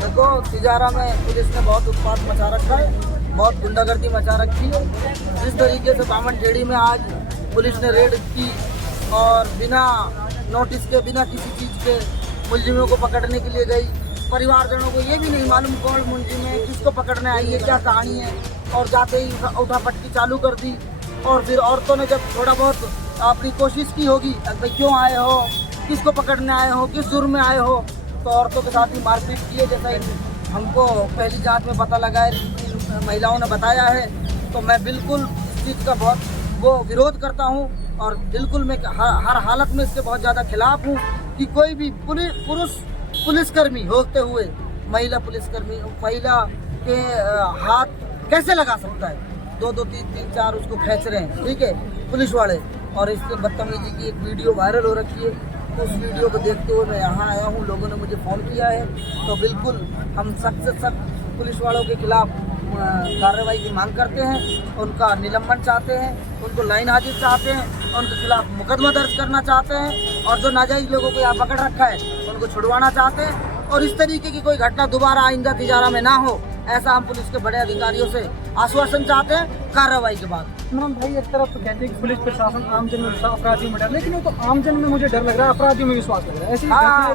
देखो, तिजारा में पुलिस ने बहुत उत्पात मचा रखा है, बहुत गुंडागर्दी मचा रखी है। जिस तरीके से बामनखेड़ी में आज पुलिस ने रेड की और बिना नोटिस के, बिना किसी चीज़ के मुलजिमों को पकड़ने के लिए गई, परिवारजनों को ये भी नहीं मालूम कौन मुलजिम है, किसको पकड़ने आई है, क्या कहानी है, और जाते ही उठापटकी चालू कर दी। और फिर औरतों ने जब थोड़ा बहुत अपनी कोशिश की होगी, भाई क्यों आए हो, किसको पकड़ने आए हो, किस जुर्म में आए हो, तो औरतों के साथ भी मारपीट की है। जैसा हमको पहली जांच में पता लगा है, महिलाओं ने बताया है। तो मैं बिल्कुल इस चीज़ का बहुत विरोध करता हूँ और बिल्कुल मैं हर हालत में इसके बहुत ज़्यादा खिलाफ हूँ कि कोई भी पुलिसकर्मी होते हुए महिला के हाथ कैसे लगा सकता है। 2-2, 3-3, 4 उसको खींच रहे हैं, ठीक है, पुलिस वाले। और इससे बदतमीजी की एक वीडियो वायरल हो रखी है। तो उस वीडियो को देखते हुए मैं यहाँ आया हूँ, लोगों ने मुझे फ़ोन किया है। तो बिल्कुल हम सख्त से सख्त पुलिस वालों के खिलाफ कार्रवाई की मांग करते हैं, उनका निलंबन चाहते हैं, उनको लाइन हाजिर चाहते हैं, उनके खिलाफ मुकदमा दर्ज करना चाहते हैं, और जो नाजायज़ लोगों को यहाँ पकड़ रखा है उनको छुड़वाना चाहते हैं। और इस तरीके की कोई घटना दोबारा आइंदा तिजारा में ना हो, ऐसा हम पुलिस के बड़े अधिकारियों से आश्वासन चाहते हैं कार्रवाई के बाद। इमरान भाई, एक तरफ तो कहते हैं कि पुलिस प्रशासन आमजन में अपराधियों में डर, लेकिन वो तो आमजन में मुझे डर लग रहा है, अपराधियों में विश्वास लग रहा है। ऐसी हाँ,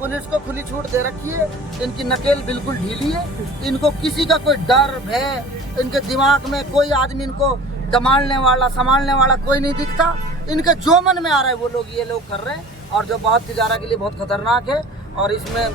पुलिस को खुली छूट दे रखी है, इनकी नकेल बिल्कुल ढीली है। इनको किसी का कोई डर भय, इनके दिमाग में कोई आदमी इनको संभालने वाला कोई नहीं दिखता। इनके जो मन में आ रहा है वो ये लोग कर रहे हैं, और जो बहुत तिजारा के लिए बहुत खतरनाक है। और इसमें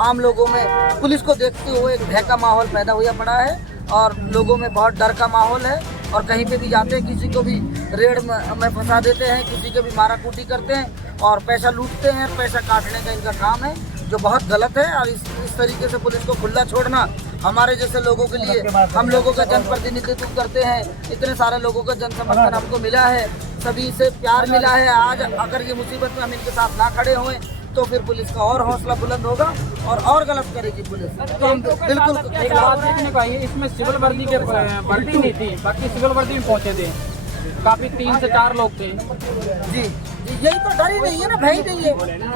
आम लोगों में पुलिस को देखते हुए एक भय का माहौल पैदा हुआ पड़ा है, और लोगों में बहुत डर का माहौल है। और कहीं पे भी जाते हैं, किसी को भी रेड में फंसा देते हैं, किसी के भी माराकूटी करते हैं और पैसा लूटते हैं। पैसा काटने का इनका काम है, जो बहुत गलत है। और इस तरीके से पुलिस को खुला छोड़ना हमारे जैसे लोगों के लिए, हम लोगों का जनप्रतिनिधित्व करते हैं, इतने सारे लोगों का जन समर्थन हमको मिला है, सभी से प्यार मिला है। आज अगर ये मुसीबत में हम इनके साथ ना खड़े हुए तो फिर पुलिस का और हौसला बुलंद होगा और गलत करेगी पुलिस। तो हम बिल्कुल इसमें सिविल वर्दी के वर्दी नहीं थी, बाकी सिविल वर्दी में पहुंचे थे, काफी 3 से 4 लोग थे। जी, यही तो डर ही नहीं है ना, भय ही नहीं है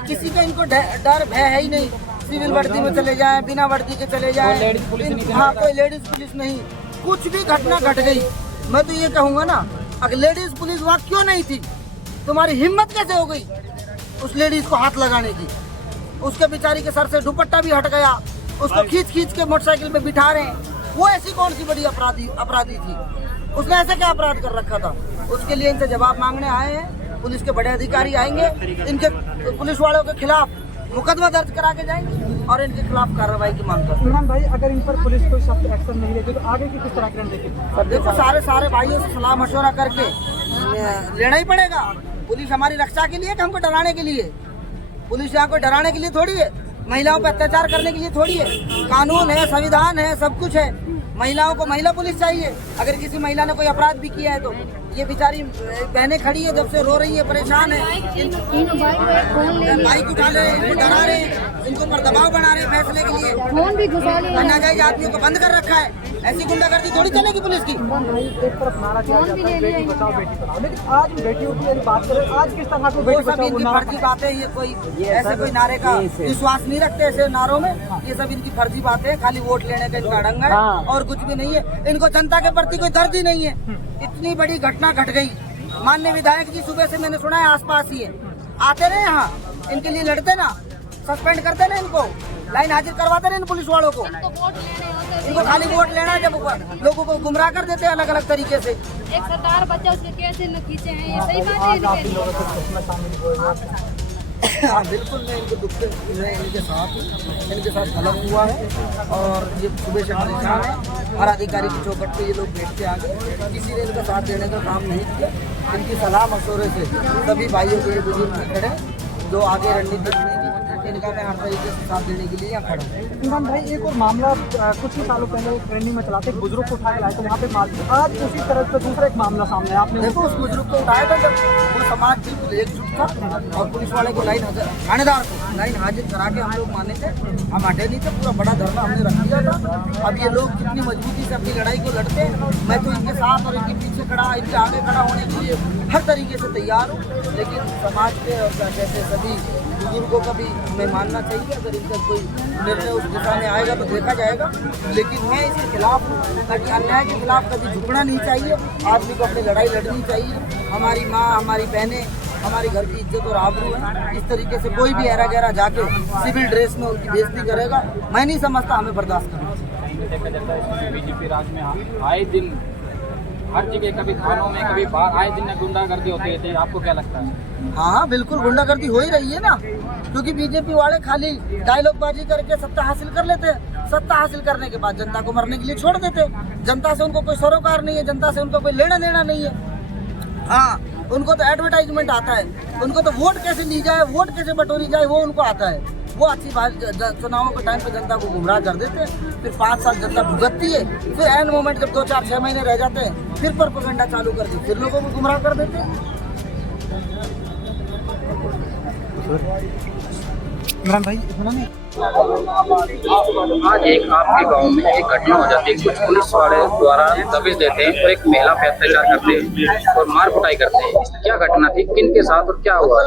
किसी का, इनको डर भय है ही नहीं। सिविल वर्दी में चले जाए, बिना वर्दी के चले जाए, हाँ, कोई लेडीज पुलिस नहीं। कुछ भी घटना घट गई, मैं तो ये कहूँगा ना, अगर लेडीज पुलिस वहाँ क्यों नहीं थी, तुम्हारी हिम्मत कैसे हो गई उस लेडीज को हाथ लगाने की। उसके बेचारी के सर से दुपट्टा भी हट गया, उसको खींच के मोटरसाइकिल पे बिठा रहे हैं। वो ऐसी कौन सी बड़ी अपराधी थी, उसने ऐसे क्या अपराध कर रखा था? उसके लिए इनसे जवाब मांगने आए हैं। पुलिस के बड़े अधिकारी आएंगे, इनके पुलिस वालों के खिलाफ मुकदमा दर्ज करा के जाएंगे और इनके खिलाफ कार्रवाई की मांग करते हैं। इमरान भाई, अगर इन पर पुलिस कोई सख्त एक्शन नहीं लेती तो आगे की किस तरह की रणनीति? देखो, सारे भाइयों से सलाह मशवरा करके लेना ही पड़ेगा। पुलिस हमारी रक्षा के लिए कि हमको डराने के लिए? पुलिस यहाँ को डराने के लिए थोड़ी है, महिलाओं पर अत्याचार करने के लिए थोड़ी है। कानून है, संविधान है, सब कुछ है। महिलाओं को महिला पुलिस चाहिए। अगर किसी महिला ने कोई अपराध भी किया है तो ये बेचारी बहनें खड़ी है, जब से रो रही है, परेशान है, बाइक उठा ले, इनको डरा रहे, इनको पर दबाव बना रहे फैसले के लिए। नाजायज आदमियों को बंद कर रखा है। ऐसी गुंडागर्दी थोड़ी चलेगी पुलिस की। एक तरफ नारा किया जाता है बेटी बचाओ बेटी पढ़ाओ, लेकिन आज बेटियों की बात करें, आज किस तरह को वो सब इनकी फर्जी बातें, ये कोई ऐसे कोई नारे का विश्वास नहीं रखते ऐसे नारों में। ये सब इनकी फर्जी बातें, खाली वोट लेने का इनका ढंग है और कुछ भी नहीं है। इनको जनता के प्रति कोई दर्द ही नहीं है। इतनी बड़ी घटना घट गई, माननीय विधायक जी सुबह से मैंने सुना है आसपास ही है, आते रहे यहाँ, इनके लिए लड़ते ना, सस्पेंड करते ना, इनको लाइन हाजिर करवाते रहे इन पुलिस वालों को। इनको खाली वोट लेना, जब लोगों को गुमराह कर देते हैं अलग अलग तरीके से। एक सरदार बच्चा उसके कैसे न खींचे हैं, ये सही बात है। हाँ, बिल्कुल, मैं इनको दुख से इनके साथ गलत हुआ है और ये सुबह से परेशान है। हर अधिकारी की चौकट पे ये लोग बैठते आगे, किसी ने इनका साथ देने का काम नहीं किया। इनकी सलाह मशवरे से सभी भाइयों के बुजुर्ग खड़े, जो आगे रणनीति बनेगी इनका मैं हर तरीके से साथ देने के लिए यहाँ खड़ा हूँ। इमरान भाई, एक और मामला कुछ ही सालों पहले ट्रेनिंग में चलाते बुजुर्ग को उठाया लाए तो वहाँ पे मार दिया। आज उसी तरह से दूसरा एक मामला सामने आपने देखो, उस बुजुर्ग को उठाया था जब वो समाज बिल्कुल एकजुट था और पुलिस वाले को थानेदार को लाइन हाजिर करा के हम लोग माने थे, हम हटे नहीं थे, पूरा बड़ा धरना हमने रख दिया था। अब ये लोग कितनी मजबूती से अपनी लड़ाई को लड़ते हैं, मैं तो इनके साथ और इनके पीछे खड़ा, इनके आगे खड़ा होने के लिए हर तरीके से तैयार हूँ। लेकिन समाज के और जैसे सभी बुजुर्गों का भी हमें मानना चाहिए, अगर इनका कोई निर्णय उस दिशा में आएगा तो देखा जाएगा। लेकिन मैं इसके खिलाफ हूँ, ताकि अन्याय के खिलाफ कभी झुकना नहीं चाहिए, आदमी को अपनी लड़ाई लड़नी चाहिए। हमारी माँ, हमारी बहनें, हमारी घर की इज्जत और आबरू है। इस तरीके से कोई भी ऐरा गहरा जाके सिविल ड्रेस में उनकी बेइज्जती करेगा, मैं नहीं समझता हमें बर्दाश्त करना चाहिए। देखा जाता है बीजेपी राज में आए दिन हर जगह, कभी थानों में, कभी बाहर, आए दिन गुंडागर्दी होती है। आपको क्या लगता है? हाँ बिल्कुल, गुंडागर्दी हो ही रही है ना, क्योंकि बीजेपी वाले खाली डायलॉगबाजी करके सत्ता हासिल कर लेते हैं। सत्ता हासिल करने के बाद जनता को मरने के लिए छोड़ देते हैं। जनता से उनको कोई सरोकार नहीं है, जनता से उनको कोई लेना देना नहीं है। हाँ, उनको तो एडवर्टाइजमेंट आता है, उनको तो वोट कैसे ली जाए, वोट कैसे बटोरी जाए, वो उनको आता है। वो अच्छी बात, चुनावों के टाइम पे जनता को गुमराह कर देते हैं, फिर 5 साल जनता भुगतती है, फिर एंड मोमेंट जब 2, 4, 6 महीने रह जाते हैं, फिर प्रोपेगेंडा चालू करके फिर लोगों को गुमराह कर देते हैं। इमरान भाई सुना नहीं? आज एक आपके गांव में एक घटना हो जाती है, कुछ पुलिस वाले द्वारा दबिश देते हैं और एक महिला पे अत्याचार करते हैं और मार कुटाई करते हैं। क्या घटना थी, किन के साथ और क्या हुआ?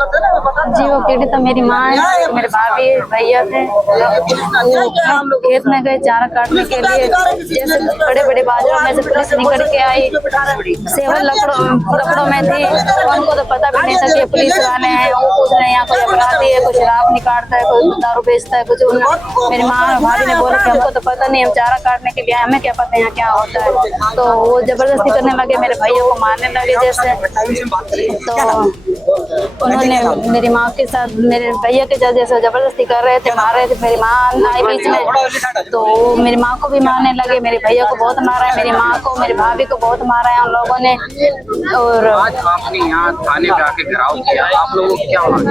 जी, वो पीड़ित तो मेरी माँ है, मेरे भाभी भैया थे। वो खेत में गए चारा काटने के लिए, जैसे बड़े बड़े बाजारों में से पुलिस निकल के आई, सेवर लकड़ों में थी। उनको तो पता भी नहीं था कि पुलिस वाले हैं। वो पूछ रहे हैं यहाँ कोई अपराधी है, कोई शराब निकालता है, कोई दारू बेचता है, कुछ। मेरी माँ और भाभी ने बोला कि हमको तो पता नहीं, हम चारा काटने के लिए, हमें क्या पता यहाँ क्या होता है। तो वो जबरदस्ती करने लगे, मेरे भैया को मारने लगे जैसे। तो उन्होंने मेरी माँ के साथ, मेरे भैया के साथ जैसे जबरदस्ती कर रहे थे, मार रहे थे। मेरी माँ आई बीच में, तो मेरी माँ को भी मारने लगे। मेरे भैया को बहुत मारा है, मेरी माँ को, मेरी भाभी को बहुत मारा है उन लोगों ने। और आज आपने यहाँ थाने पे आके घेराव किया, आप लोगों को क्या मांग?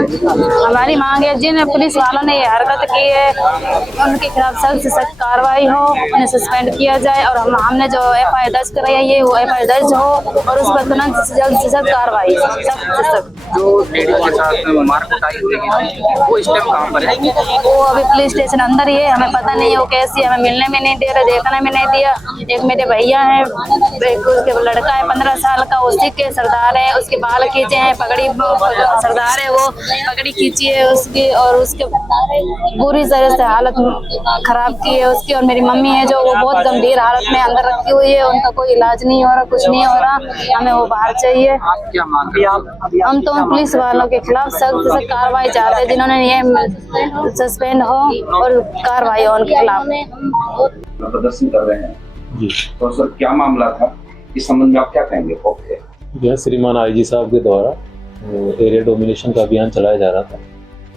हमारी मांग है, जिन पुलिस वालों ने ये हरकत की है उनके खिलाफ सख्त से सख्त कार्रवाई हो, उन्हें सस्पेंड किया जाए। और हमने जो FIR दर्ज कराई है, ये वो FIR दर्ज हो और उस पर तुरंत जल्द से जल्द कार्रवाई, सख्त से सख्त। जो लेडीज के साथ मार कुटाई हुई, वो स्टेप कहाँ पर है? वो अभी पुलिस स्टेशन अंदर ही है, हमें पता नहीं है वो कैसी है, हमें मिलने में नहीं दे रहे, देखने में नहीं दिया। एक मेरे भैया है, एक उसके लड़का है 15 साल का, वो सिख के सरदार है, उसके बाल खींचे हैं, पगड़ी सरदार है, वो पगड़ी खींची है उसकी, और उसके बुरी तरह से हालत खराब की है उसकी। और मेरी मम्मी है जो, वो बहुत गंभीर हालत में अंदर रखी हुई है, उनका कोई इलाज नहीं हो रहा, कुछ नहीं हो रहा, हमें वो बाहर चाहिए। आप क्या मांग रहे हैं? हम तो उन पुलिस वालों के खिलाफ सख्त से कार्रवाई चाहते हैं, जिन्होंने ये सस्पेंड हो और कार्रवाई हो उनके खिलाफ। प्रदर्शन कर रहे हैं जी, तो सर क्या मामला था, इस संबंध में आप क्या कहेंगे? यह श्रीमान IG साहब के द्वारा एरिया डोमिनेशन का अभियान चलाया जा रहा था,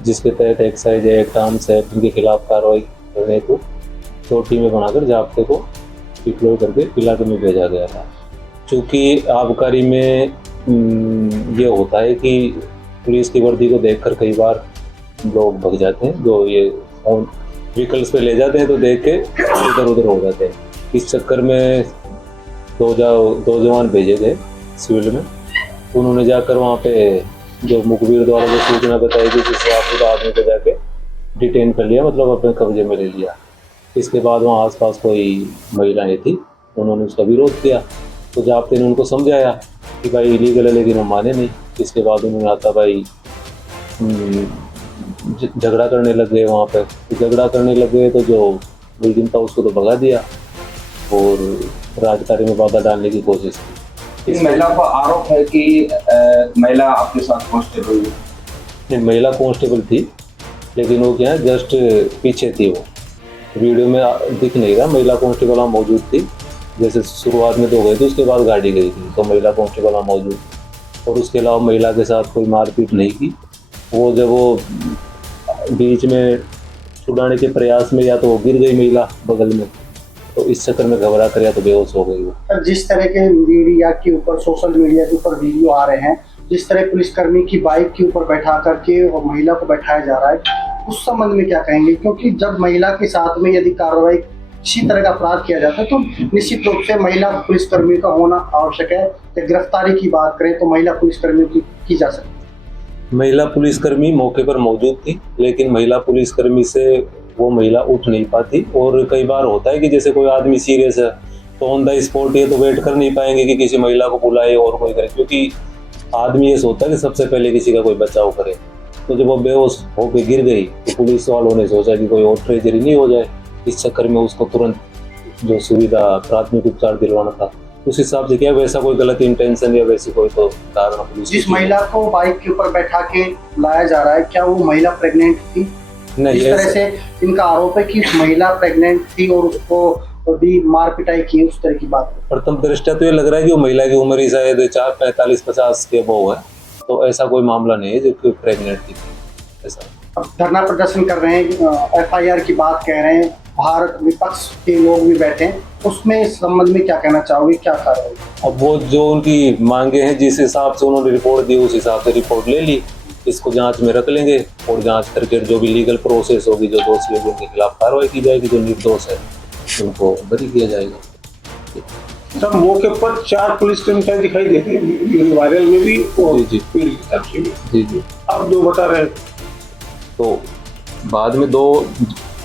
जिसके तहत एक्साइज एक्ट, आर्म्स एक्ट, इनके खिलाफ कार्रवाई करने को 2 टीमें बनाकर जाब्ते को डिप्लॉय करके इलाके में भेजा गया था। चूँकि आबकारी में ये होता है कि पुलिस की वर्दी को देखकर कई बार लोग भग जाते हैं, जो ये व्हीकल्स पे ले जाते हैं तो देख के इधर उधर हो जाते हैं। इस चक्कर में दो जवान भेजे गए सिविल में, उन्होंने जाकर वहाँ पे जो मुखबिर द्वारा जो सूचना बताई गई, जिससे आप आदमी को जाके डिटेन कर लिया, मतलब अपने कब्जे में ले लिया। इसके बाद वहाँ आसपास कोई महिलाएं थी, उन्होंने उसका विरोध किया, तो जाब्ते ने उनको समझाया कि भाई इलीगल है, लेकिन हम माने नहीं। इसके बाद उन्होंने आता भाई झगड़ा करने लग गए वहाँ पे। झगड़ा करने लग गए तो जो बिल्डिंग था उसको तो भगा दिया और राजकार्य में बाधा डालने की कोशिश की। इस महिला पर आरोप है कि महिला आपके साथ कांस्टेबल नहीं, महिला कांस्टेबल थी, लेकिन वो क्या है, जस्ट पीछे थी। वो वीडियो में दिख नहीं रहा, महिला कांस्टेबल वहाँ मौजूद थी। जैसे शुरुआत में 2 गए थे, उसके बाद गाड़ी गई थी, तो महिला कांस्टेबल वहाँ मौजूद थी। और उसके अलावा महिला के साथ कोई मारपीट नहीं की। वो जब वो बीच में छुड़ाने के प्रयास में या तो वो गिर गई महिला बगल में, तो इस चक्कर में घबरा कर या तो बेहोश हो गई वो। जिस तरह के मीडिया के ऊपर, सोशल मीडिया के ऊपर वीडियो आ रहे हैं, जिस तरह पुलिसकर्मी की बाइक के ऊपर बैठा करके और महिला को बैठाया जा रहा है, उस संबंध में क्या कहेंगे? क्योंकि जब महिला के साथ में यदि कार्रवाई इसी तरह का अपराध किया जाता है तो निश्चित रूप से महिला पुलिसकर्मी का होना आवश्यक है, या गिरफ्तारी की बात करें तो महिला पुलिसकर्मियों की जा सकती है? महिला पुलिसकर्मी मौके पर मौजूद थी, लेकिन महिला पुलिसकर्मी से वो महिला उठ नहीं पाती। और कई बार होता है कि जैसे कोई आदमी सीरियस है तो ऑन द स्पॉट ये तो वेट कर नहीं पाएंगे कि किसी महिला को बुलाए और कोई करे, क्योंकि आदमी ये सोचता है कि सबसे पहले किसी का कोई बचाव करे। तो जब वो बेहोश होकर गिर गई तो पुलिस वालों ने सोचा कि कोई और ट्रेजरी नहीं हो जाए, इस चक्कर में उसको तुरंत जो सुविधा प्राथमिक उपचार दिलवाना था उस हिसाब से किया। वैसा कोई गलत इंटेंशन या वैसी कोई तो कारण पुलिस जिस महिला को बाइक के ऊपर बैठा के लाया जा रहा है, क्या वो महिला प्रेग्नेंट थी? नहीं, इस तरह से इनका आरोप है कि महिला प्रेग्नेंट थी और उसको भी मार पिटाई की, उस तरह की बात। प्रथम दृष्टया तो ये लग रहा है कि वो महिला की उम्र ही शायद 45-50 के अबव है, तो ऐसा कोई मामला नहीं है जो कि प्रेग्नेंट थी ऐसा। अब धरना प्रदर्शन कर रहे हैं, FIR की बात कह रहे हैं, भारत विपक्ष के लोग भी बैठे हैं, उसमें इस संबंध में क्या कहना चाहोगे, क्या कार्रवाई? अब वो जो उनकी मांगे हैं जिस हिसाब से उन्होंने रिपोर्ट दी उस हिसाब से रिपोर्ट ले ली, इसको जांच में रख लेंगे और जांच करके जो भी लीगल प्रोसेस होगी, जो दोषी होगी उनके खिलाफ कार्रवाई की जाएगी, जो निर्दोष है उनको बरी किया जाएगा। सब मौके पर 4 पुलिस कर्मचारी दिखाई देते हैं वायरल में भी और जी पीढ़ी की तरफ से भी। जी जी। आप 2 बता रहे हैं तो बाद में 2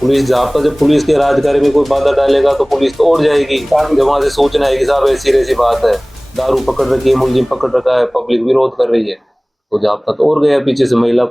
पुलिस जाब्ता, जब पुलिस के राजकार्य में कोई बाधा डालेगा तो पुलिस तो और जाएगी। जब वहाँ से सूचना है कि साहब ऐसी बात है, दारू पकड़ रखी है, मुलजिम पकड़ रखा है, पब्लिक विरोध कर रही है, तो जाब्ता तो और गया पीछे से महिला